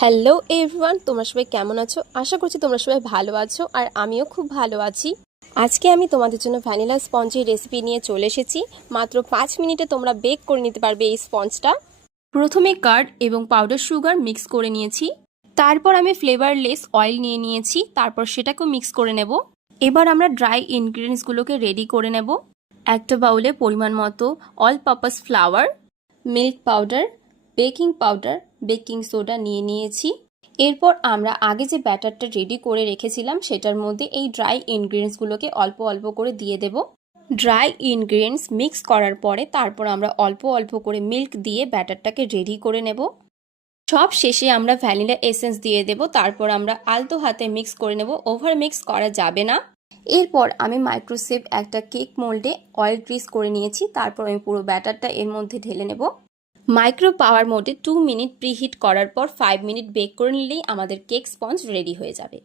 Hello everyone, তোমরা সবাই কেমন আছো? আশা করছি তোমরা সবাই ভালো আছো আর আমিও খুব ভালো আছি। আজকে আমি তোমাদের জন্য ভ্যানিলা স্পঞ্জের রেসিপি নিয়ে চলে এসেছি। মাত্র 5 মিনিটে তোমরা বেক করে নিতে পারবে এই স্পঞ্জটা। প্রথমে কার্ড এবং পাউডার সুগার মিক্স করে নিয়েছি। তারপর আমি ফ্লেভারলেস অয়েল নিয়ে নিয়েছি, তারপর সেটাকেও মিক্স করে নেব। এবার আমরা ড্রাই ইনগ্রিডিয়েন্টসগুলোকে রেডি করে নেব। একটা বাউলে পরিমাণ মতো all purpose flower, milk powder, baking powder, baking soda নিয়ে নিয়েছি। এরপর আমরা আগে যে ব্যাটারটা রেডি করে রেখেছিলাম সেটার মধ্যে এই ড্রাই ইনগ্রিডিয়েন্টসগুলোকে অল্প অল্প করে দিয়ে দেব। ড্রাই ইনগ্রিডিয়েন্টস মিক্স করার পরে তারপর আমরা অল্প অল্প করে মিল্ক দিয়ে ব্যাটারটাকে রেডি করে নেব। সব শেষে আমরা ভ্যানিলা এসেন্স দিয়ে দেব। তারপর আমরা আলতো হাতে মিক্স করে নেব, ওভার মিক্স করা যাবে না। এরপর আমি মাইক্রোসেভ একটা কেক মোল্ডে অয়েল গ্রিস করে নিয়েছি। তারপর আমি পুরো ব্যাটারটা এর মধ্যে ঢেলে নেব। মাইক্রো পাওয়ার মোডে 2 মিনিট প্রিহিট করার পর 5 মিনিট বেক করে নিলেই আমাদের কেক স্পঞ্জ রেডি হয়ে যাবে।